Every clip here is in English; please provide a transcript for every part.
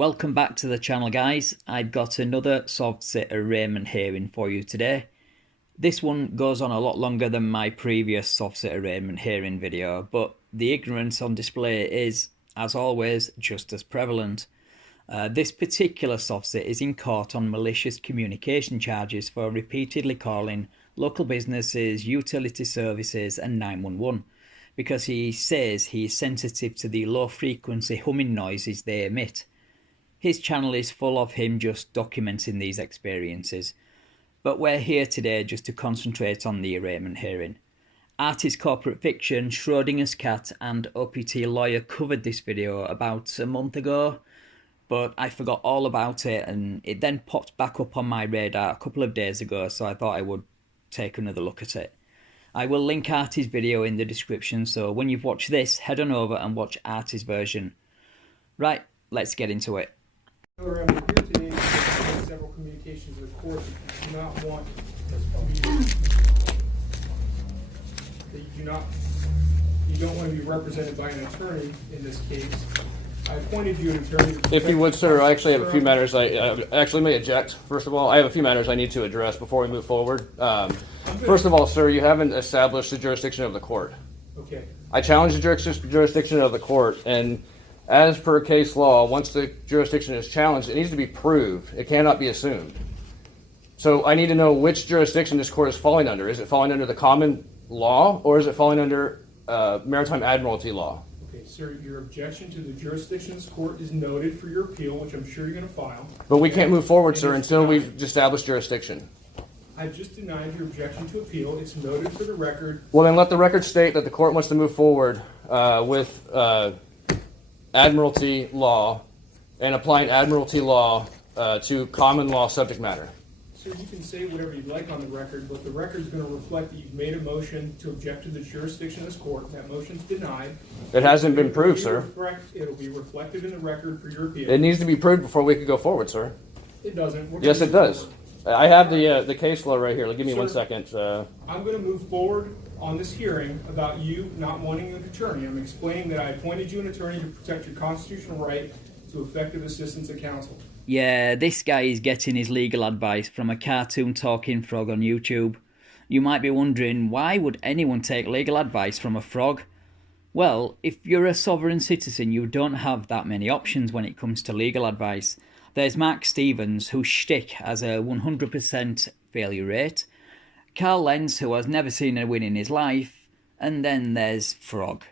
Welcome back to the channel, guys. I've got another soft sit arraignment hearing for you today. This one goes on a lot longer than my previous soft sit arraignment hearing video, but the ignorance on display is, as always, just as prevalent. This particular soft sit is in court on malicious communication charges for repeatedly calling local businesses, utility services and 911 because he says he is sensitive to the low frequency humming noises they emit. His channel is full of him just documenting these experiences. But we're here today just to concentrate on the arraignment hearing. Arty's Corporate Fiction, Schrodinger's Cat and OPT Lawyer covered this video about a month ago, but I forgot all about it and it then popped back up on my radar a couple of days ago, so I thought I would take another look at it. I will link Arty's video in the description, so when you've watched this, head on over and watch Arty's version. Right, let's get into it. I'm here today to make several communications to the court that you do not want you don't want to be represented by an attorney in this case. I appointed you an attorney. If you would, sir, I actually have a few matters. I actually may eject. First of all, I have a few matters I need to address before we move forward. First of all, sir, you haven't established the jurisdiction of the court. Okay. I challenge the jurisdiction of the court, and as per case law, once the jurisdiction is challenged, it needs to be proved. It cannot be assumed. So I need to know which jurisdiction this court is falling under. Is it falling under the common law, or is it falling under maritime admiralty law? Okay, sir, your objection to the jurisdiction of this court is noted for your appeal, which I'm sure you're going to file. But we can't move forward, sir, until we've established jurisdiction. I just denied your objection to appeal. It's noted for the record. Well, then let the record state that the court wants to move forward with admiralty law and applying admiralty law to common law subject matter. Sir, you can say whatever you'd like on the record, but the record is going to reflect that you've made a motion to object to the jurisdiction of this court. That motion's denied. It hasn't been proved, sir. It'll be reflected in the record for your appeal. It needs to be proved before we can go forward, sir. It doesn't. Yes, it does. I have the case law right here. Give me 1 second. I'm going to move forward on this hearing about you not wanting an attorney. I'm explaining that I appointed you an attorney to protect your constitutional right to effective assistance of counsel. Yeah, this guy is getting his legal advice from a cartoon talking frog on YouTube. You might be wondering, why would anyone take legal advice from a frog? Well, if you're a sovereign citizen, you don't have that many options when it comes to legal advice. There's Mark Stevens, whose shtick has a 100% failure rate. Carl Lenz, who has never seen a win in his life. And then there's Frog.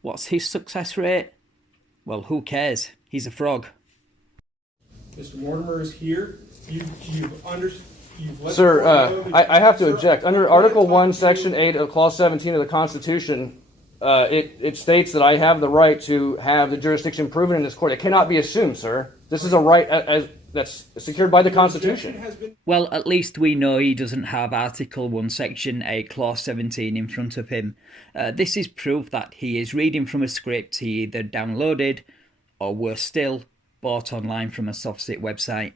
What's his success rate? Well, who cares? He's a frog. Mr. Mortimer is here. Sir, I have to object. Under Article 1, Section 8 of Clause 17 of the Constitution, it states that I have the right to have the jurisdiction proven in this court. It cannot be assumed, sir. This is a right that's secured by the Constitution. Well, at least we know he doesn't have Article 1, Section 8, Clause 17 in front of him. This is proof that he is reading from a script he either downloaded or, worse still, bought online from a softsit website.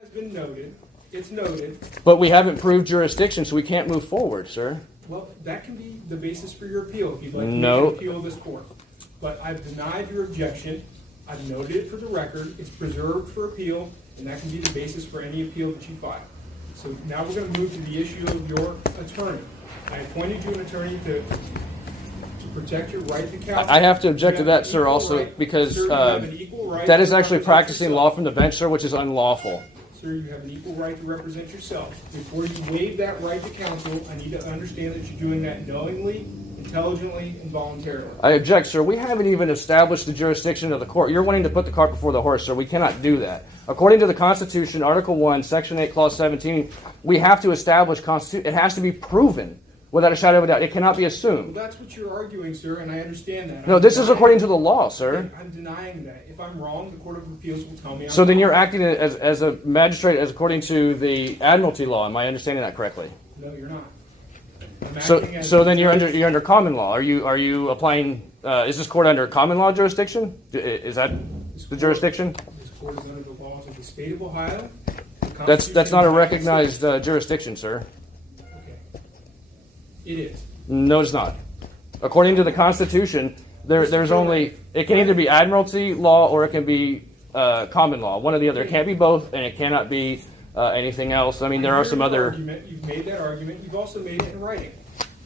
Has been noted. It's noted. But we haven't proved jurisdiction, so we can't move forward, sir. Well, that can be the basis for your appeal if you'd like to No. make an appeal of this court. But I've denied your objection. I've noted it for the record. It's preserved for appeal, and that can be the basis for any appeal that you file. So now we're going to move to the issue of your attorney. I appointed you an attorney to protect your right to counsel. I have to object to that, sir, also, because that is actually practicing law from the bench, sir, which is unlawful. Sir, you have an equal right to represent yourself. Before you waive that right to counsel, I need to understand that you're doing that knowingly, intelligently, and voluntarily. I object, sir. We haven't even established the jurisdiction of the court. You're wanting to put the cart before the horse, sir. We cannot do that. According to the Constitution, Article 1, Section 8, Clause 17, we have to establish Constitution. It has to be proven without a shadow of a doubt. It cannot be assumed. Well, that's what you're arguing, sir, and I understand that. No, this is according to the law, sir. I'm denying that. If I'm wrong, the Court of Appeals will tell me I'm So then wrong. you're acting as a magistrate as according to the admiralty law. Am I understanding that correctly? No, you're not. So then you're under common law. Are you applying? Is this court under common law jurisdiction? Is that the jurisdiction? This court is under the laws of the state of Ohio. That's not a recognized jurisdiction, sir. Okay. It is. No, it's not. According to the Constitution, there's only, it can either be admiralty law or it can be common law. One or the other. It can't be both, and it cannot be anything else. I mean, there are some other. You've made that argument. You've also made it in writing.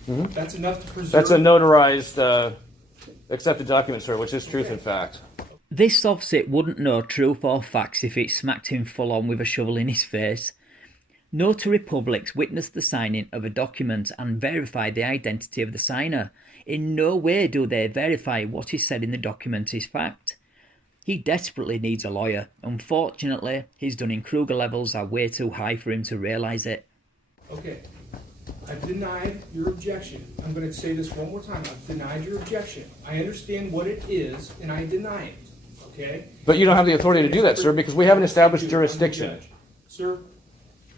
That's enough to preserve. That's a notarized, accepted document, sir, which is truth and fact. This soft-sit wouldn't know truth or facts if it smacked him full-on with a shovel in his face. Notary publics witnessed the signing of a document and verified the identity of the signer. In no way do they verify what is said in the document is fact. He desperately needs a lawyer. Unfortunately, his Dunning-Kruger levels are way too high for him to realise it. Okay. I've denied your objection. I'm going to say this one more time. I've denied your objection. I understand what it is, and I deny it. Okay? But you don't have the authority to do that, sir, because we haven't established jurisdiction. Sir,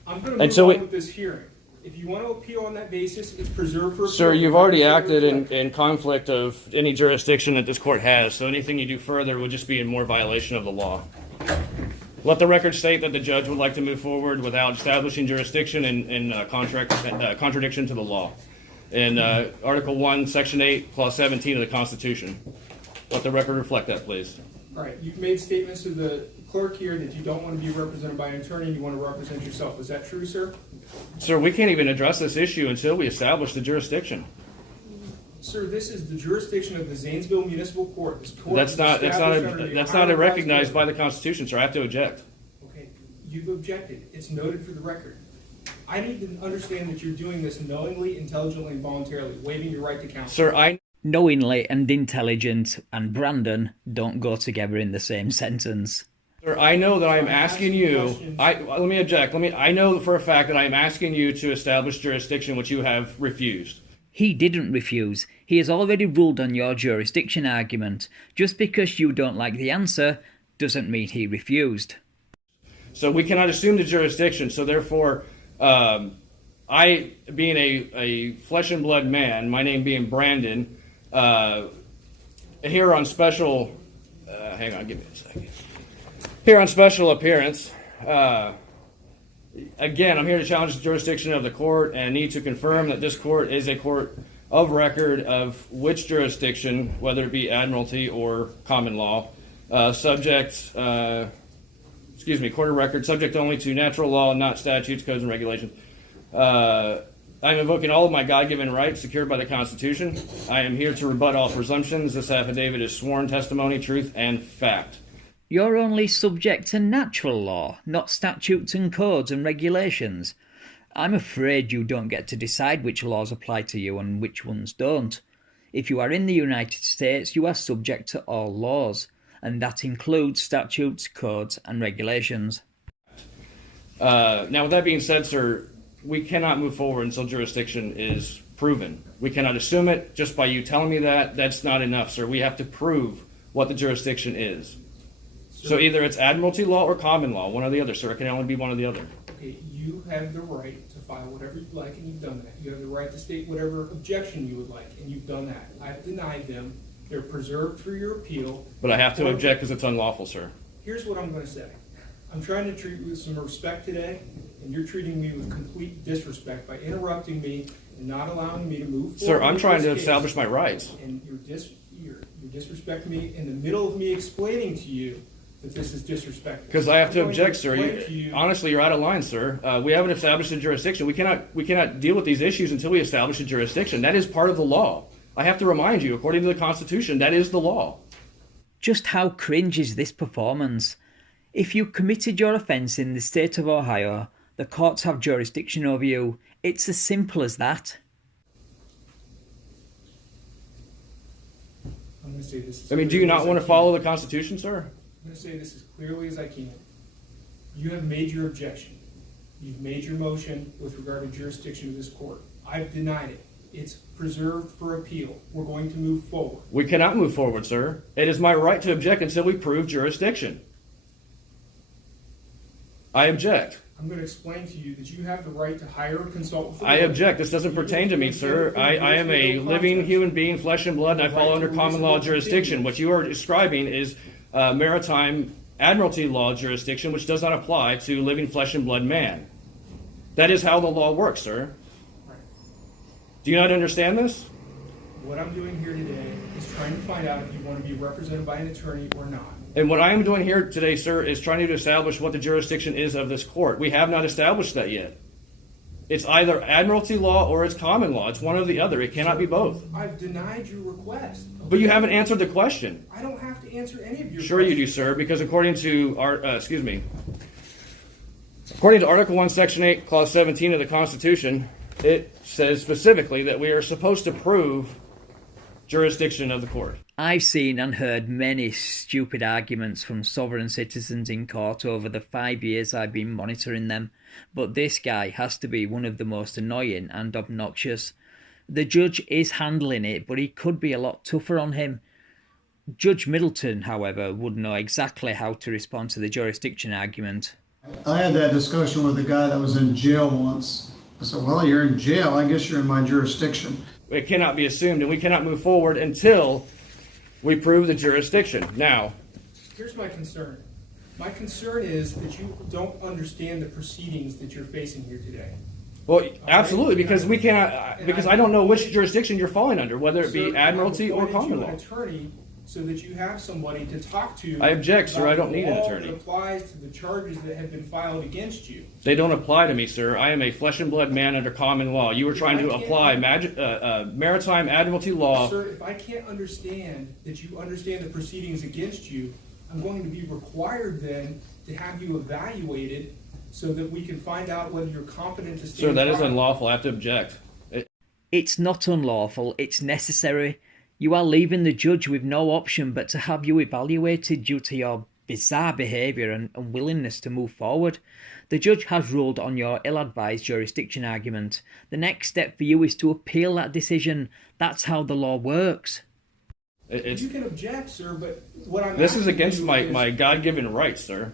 I'm going to move on with this hearing. If you want to appeal on that basis, it's preserved for appeal. Sir, you've already acted in conflict of any jurisdiction that this court has, so anything you do further would just be in more violation of the law. Let the record state that the judge would like to move forward without establishing jurisdiction in contradiction to the law. In Article 1, Section 8, Clause 17 of the Constitution. Let the record reflect that, please. All right. You've made statements to the clerk here that you don't want to be represented by an attorney, you want to represent yourself. Is that true, sir? Sir, we can't even address this issue until we establish the jurisdiction. Sir, this is the jurisdiction of the Zanesville Municipal Court. This court That's not recognized by the Constitution, sir. I have to object. Okay, you've objected. It's noted for the record. I need to understand that you're doing this knowingly, intelligently, and voluntarily, waiving your right to counsel. Sir, Knowingly and intelligent and Brandon don't go together in the same sentence. Sir, I know that I am asking you. Let me object. I know for a fact that I am asking you to establish jurisdiction, which you have refused. He didn't refuse. He has already ruled on your jurisdiction argument. Just because you don't like the answer doesn't mean he refused. So we cannot assume the jurisdiction. So therefore, I, being a flesh and blood man, my name being Brandon, here on special, hang on, give me a second. Here on special appearance, again, I'm here to challenge the jurisdiction of the court and need to confirm that this court is a court of record of which jurisdiction, whether it be admiralty or common law, court of record, subject only to natural law, not statutes, codes, and regulations. I'm invoking all of my God-given rights secured by the Constitution. I am here to rebut all presumptions. This affidavit is sworn testimony, truth, and fact. You're only subject to natural law, not statutes and codes and regulations. I'm afraid you don't get to decide which laws apply to you and which ones don't. If you are in the United States, you are subject to all laws, and that includes statutes, codes, and regulations. Now, with that being said, sir, we cannot move forward until jurisdiction is proven. We cannot assume it just by you telling me that. That's not enough, sir. We have to prove what the jurisdiction is. So either it's admiralty law or common law, one or the other, sir. It can only be one or the other. Okay, you have the right to file whatever you'd like, and you've done that. You have the right to state whatever objection you would like, and you've done that. I've denied them. They're preserved for your appeal. But I have to object because it's unlawful, sir. Here's what I'm going to say. I'm trying to treat you with some respect today, and you're treating me with complete disrespect by interrupting me and not allowing me to move forward. Sir, I'm trying to establish my rights. And you're disrespecting me in the middle of me explaining to you that this is disrespectful. Because I have to object, sir. Honestly, you're out of line, sir. We haven't established a jurisdiction. We cannot deal with these issues until we establish a jurisdiction. That is part of the law. I have to remind you, according to the Constitution, that is the law. Just how cringe is this performance? If you committed your offence in the state of Ohio, the courts have jurisdiction over you. It's as simple as that. I'm going to say this. Do you not want to follow the Constitution, sir? I'm going to say this as clearly as I can. You have made your objection. You've made your motion with regard to jurisdiction of this court. I've denied it. It's preserved for appeal. We're going to move forward. We cannot move forward, sir. It is my right to object until we prove jurisdiction. I object. I'm going to explain to you that you have the right to hire or consult with the I object. This doesn't pertain to me, sir. I am a living human being, flesh and blood, and I fall under common law jurisdiction. What you are describing is maritime admiralty law jurisdiction, which does not apply to living flesh and blood man. That is how the law works, sir. Right. Do you not understand this? What I'm doing here today is trying to find out if you want to be represented by an attorney or not. And what I am doing here today, sir, is trying to establish what the jurisdiction is of this court. We have not established that yet. It's either admiralty law or it's common law. It's one or the other. It cannot be both. I've denied your request. Okay? But you haven't answered the question. I don't have to answer any of your Sure questions. you do, sir, because according to according to Article 1, Section 8, Clause 17 of the Constitution, it says specifically that we are supposed to prove jurisdiction of the court. I've seen and heard many stupid arguments from sovereign citizens in court over the 5 years I've been monitoring them, but this guy has to be one of the most annoying and obnoxious. The judge is handling it, but he could be a lot tougher on him. Judge Middleton, however, would know exactly how to respond to the jurisdiction argument. I had that discussion with a guy that was in jail once. I said, well, you're in jail. I guess you're in my jurisdiction. It cannot be assumed, and we cannot move forward until we prove the jurisdiction. Now, Here's my concern. My concern is that you don't understand the proceedings that you're facing here today. well, absolutely, because we cannot, because I don't know which jurisdiction you're falling under, whether it be Sir, admiralty or I've appointed common you law. an attorney so that you have somebody to talk to. I object, sir. about I don't need an the law attorney. that applies to the charges that have been filed against you. They don't apply to me, sir. I am a flesh and blood man under common law. You were trying to I can't- apply maritime admiralty law. Sir, if I can't understand that you understand the proceedings against you, I'm going to be required then to have you evaluated so that we can find out whether you're competent to stand Sir, that is trial. unlawful. I have to object. It's not unlawful, it's necessary. You are leaving the judge with no option but to have you evaluated due to your bizarre behaviour and unwillingness to move forward. The judge has ruled on your ill-advised jurisdiction argument. The next step for you is to appeal that decision. That's how the law works. You can object, sir, but what I'm This is asking against you my, is- my God-given rights, sir.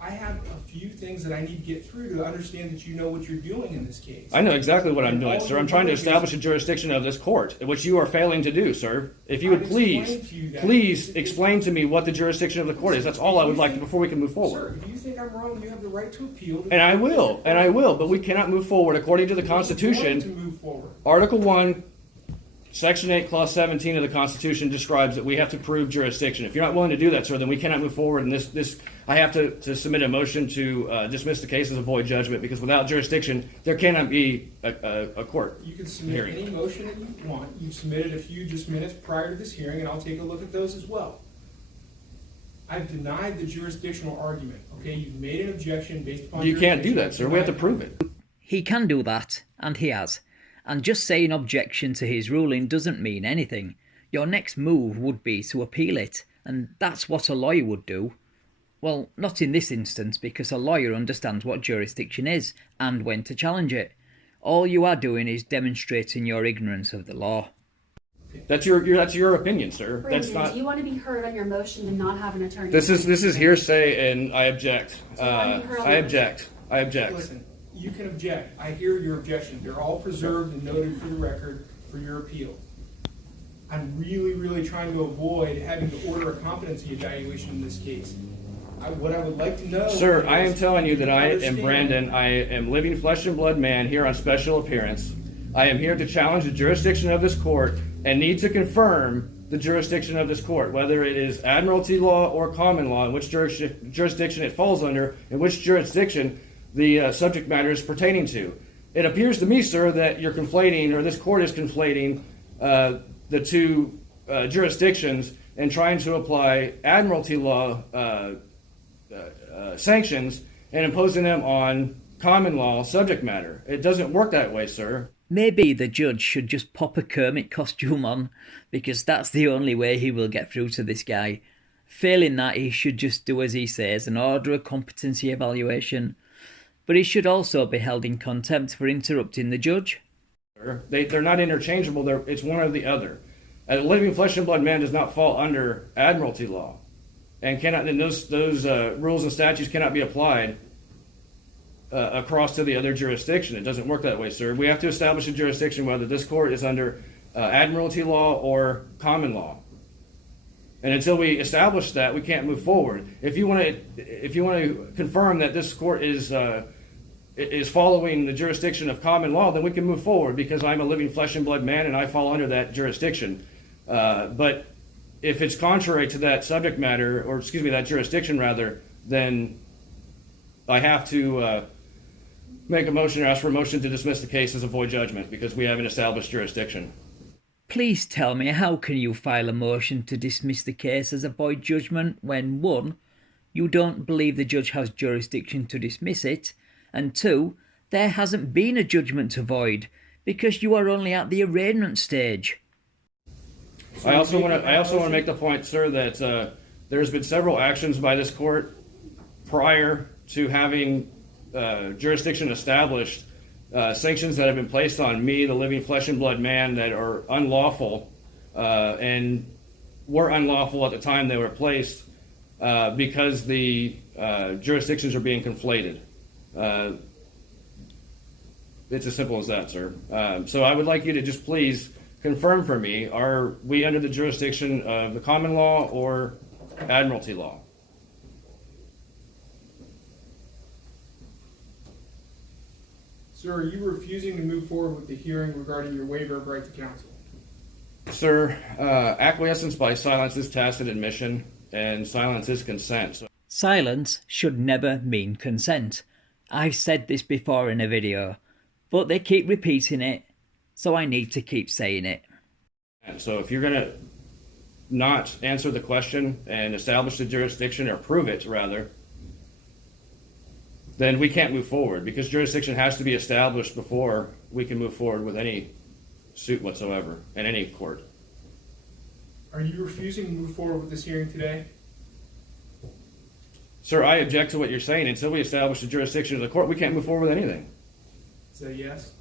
I have a few things that I need to get through to understand that you know what you're doing in this case. I know exactly what I'm And doing, all sir. you're I'm trying to doing is- establish a jurisdiction of this court, which you are failing to do, sir. If you would I've please, explained to you that. please It's- explain to me what the jurisdiction of the court is. That's all I would like before we can move forward. Sir, if you think I'm wrong, you have the right to appeal. And I will, but we cannot move forward according to the You're going to Constitution. move forward. Article 1, Section 8, Clause 17 of the Constitution describes that we have to prove jurisdiction. If you're not willing to do that, sir, then we cannot move forward. And I have to submit a motion to dismiss the case as a void judgment, because without jurisdiction, there cannot be a court You can submit hearing. any motion that you want. You've submitted a few just minutes prior to this hearing, and I'll take a look at those as well. I've denied the jurisdictional argument, okay? You've made an objection based upon You can't do that, jurisdiction. sir. We have to prove it. He can do that, and he has. And just saying objection to his ruling doesn't mean anything. Your next move would be to appeal it, and that's what a lawyer would do. Well, not in this instance, because a lawyer understands what jurisdiction is and when to challenge it. All you are doing is demonstrating your ignorance of the law. That's your opinion, sir. Brandon, That's not. do you want to be heard on your motion to not have an attorney? This is hearsay, and I object. Do you want to be heard on I the object. I object. Listen, you can object. I hear your objection. They're all preserved and noted for the record for your appeal. I'm really, really trying to avoid having to order a competency evaluation in this case. What I would like to know... Sir, I am is, telling you that I am understand- Brandon. I am living flesh and blood man here on special appearance. I am here to challenge the jurisdiction of this court and need to confirm the jurisdiction of this court, whether it is admiralty law or common law, in which jurisdiction it falls under, and which jurisdiction the subject matter is pertaining to. It appears to me, sir, that you're conflating, or this court is conflating, the two jurisdictions and trying to apply admiralty law sanctions and imposing them on common law subject matter. It doesn't work that way, sir. Maybe the judge should just pop a Kermit costume on, because that's the only way he will get through to this guy. Failing that, he should just do as he says and order a competency evaluation. But he should also be held in contempt for interrupting the judge. They're not interchangeable. It's one or the other. A living flesh and blood man does not fall under admiralty law, and those rules and statutes cannot be applied across to the other jurisdiction. It doesn't work that way, sir. We have to establish a jurisdiction whether this court is under admiralty law or common law. And until we establish that, we can't move forward. If you want to confirm that this court is following the jurisdiction of common law, then we can move forward, because I'm a living flesh and blood man and I fall under that jurisdiction. But if it's contrary to that subject matter, or excuse me, that jurisdiction rather, then I have to make a motion or ask for a motion to dismiss the case as a void judgment because we haven't established jurisdiction. Please tell me, how can you file a motion to dismiss the case as a void judgment when 1. You don't believe the judge has jurisdiction to dismiss it, and 2. There hasn't been a judgment to void because you are only at the arraignment stage? So I also want making that to motion? make the point, sir, that there's been several actions by this court prior to having jurisdiction established, sanctions that have been placed on me, the living flesh and blood man, that are unlawful and were unlawful at the time they were placed because the jurisdictions are being conflated. It's as simple as that, sir. So I would like you to just please confirm for me, are we under the jurisdiction of the common law or admiralty law? Sir, are you refusing to move forward with the hearing regarding your waiver of right to counsel? Sir, acquiescence by silence is tacit admission, and silence is consent. So Silence should never mean consent. I've said this before in a video, but they keep repeating it, so I need to keep saying it. if you're going to not answer the question and establish the jurisdiction, or prove it rather, then we can't move forward because jurisdiction has to be established before we can move forward with any suit whatsoever in any court. Are you refusing to move forward with this hearing today? Sir, I object to what you're saying. Until we establish the jurisdiction of the court, we can't move forward with anything. Is that a yes?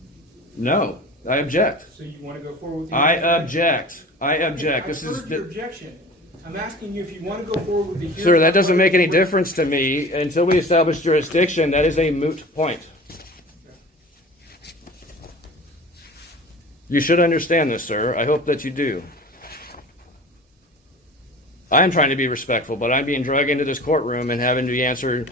No, I object. So you want to go forward with the I hearing? object. I object. I've heard your objection. I'm asking you if you want to go forward with the hearing. Sir, that doesn't make any difference to me. Until we establish jurisdiction, that is a moot point. You should understand this, sir. I hope that you do. I am trying to be respectful, but I'm being dragged into this courtroom and having to be answering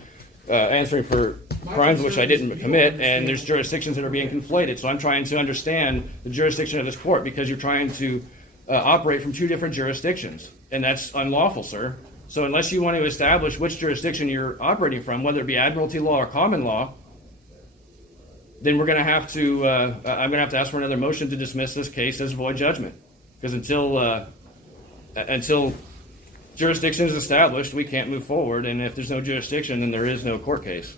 for crimes which I didn't commit, and there's jurisdictions that are being conflated. So I'm trying to understand the jurisdiction of this court because you're trying to operate from two different jurisdictions, and that's unlawful, sir. So unless you want to establish which jurisdiction you're operating from, whether it be admiralty law or common law, then we're going to have to. I'm going to have to ask for another motion to dismiss this case as void judgment, because until jurisdiction is established, we can't move forward, and if there's no jurisdiction, then there is no court case.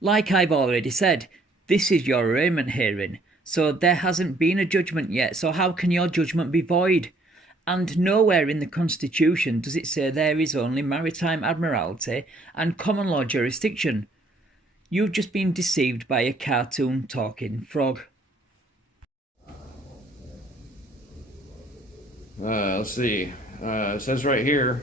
Like I've already said, this is your arraignment hearing, so there hasn't been a judgment yet, so how can your judgment be void? And nowhere in the Constitution does it say there is only maritime admiralty and common law jurisdiction. You've just been deceived by a cartoon talking frog. Let's see. It says right here,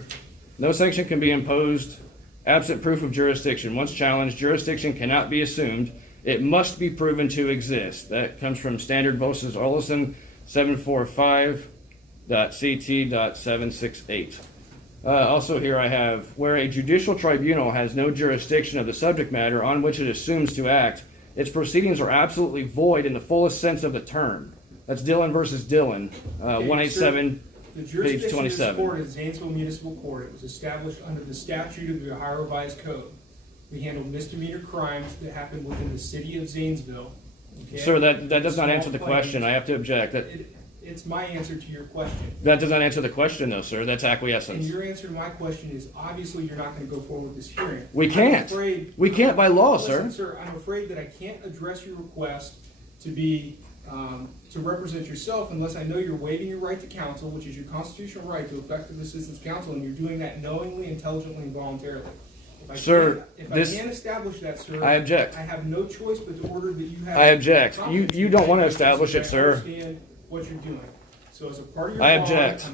no sanction can be imposed absent proof of jurisdiction. Once challenged, jurisdiction cannot be assumed. It must be proven to exist. That comes from Standard vs. Olison 745.CT.768. Also here I have, where a judicial tribunal has no jurisdiction of the subject matter on which it assumes to act, its proceedings are absolutely void in the fullest sense of the term. That's Dillon versus Dillon, 187. The jurisdiction of this 27. court is Zanesville Municipal Court. It was established under the statute of the Ohio Revised Code. We handle misdemeanor crimes that happen within the city of Zanesville. Okay? Sir, that does not Small answer the question. claims. I have to object. It's my answer to your question. That does not answer the question, though, sir. That's And acquiescence. your answer to my question is, obviously, you're not going to go forward with this hearing. We can't. I'm afraid, We can't by law, listen, sir. I'm afraid that I can't address your request to be to represent yourself unless I know you're waiving your right to counsel, which is your constitutional right to effective assistance counsel, and you're doing that knowingly, intelligently, and voluntarily. Sir, If this- I can't establish that, sir, I object. I have no choice but to order that you have. I object. competency You don't want to because establish it, I sir. understand what you're doing. So as a part of your I bond, object.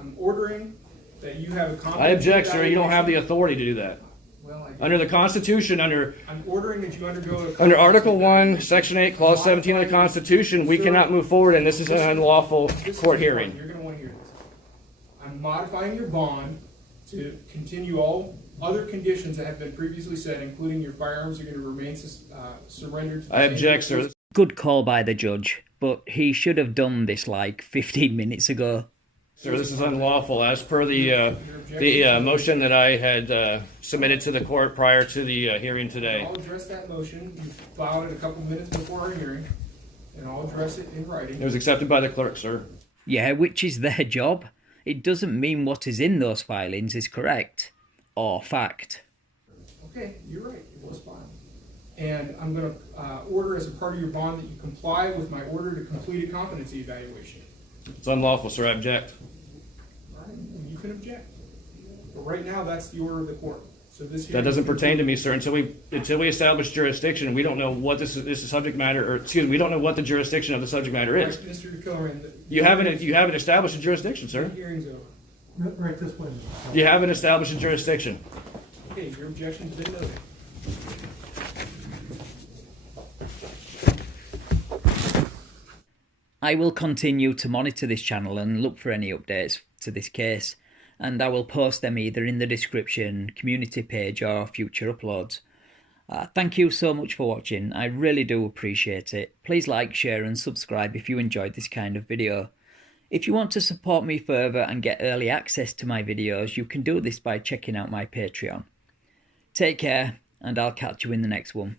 I'm ordering that you have a competency I object, sir. You don't have the evaluation. authority to do that. Well, I do. Under the Constitution, under ordering that you undergo a Under Article 1, competency Section 8, Clause 17 of the Constitution, we cannot move forward, and this is an unlawful This is court important. hearing. You're going to want to hear this. I'm modifying your bond to continue all other conditions that have been previously set, including your firearms are going to remain surrendered. To the I object, Zanesville sir. Good call by the judge, but he should have done this like 15 minutes ago. Sir, this is unlawful as per the motion that I had submitted to the court prior to the hearing today. I'll address that motion. You filed it a couple minutes before our hearing, and I'll address it in writing. It was accepted by the clerk, sir. Yeah, which is their job. It doesn't mean what is in those filings is correct or fact. Okay, you're right, it was filed. And I'm gonna order as a part of your bond that you comply with my order to complete a competency evaluation. It's unlawful, sir. I object. All right, and you can object. But right now, that's the order of the court. So this That doesn't pertain to me, sir. Until we establish jurisdiction, we don't know what this is subject matter, or excuse me, we don't know what the jurisdiction of the subject matter is. Right, Mr. Killoran, You haven't established a jurisdiction, the sir. hearing's over. Right this way. You haven't established a jurisdiction. Okay, your objection's been noted. I will continue to monitor this channel and look for any updates to this case, and I will post them either in the description, community page or future uploads. Thank you so much for watching, I really do appreciate it. Please like, share and subscribe if you enjoyed this kind of video. If you want to support me further and get early access to my videos, you can do this by checking out my Patreon. Take care, and I'll catch you in the next one.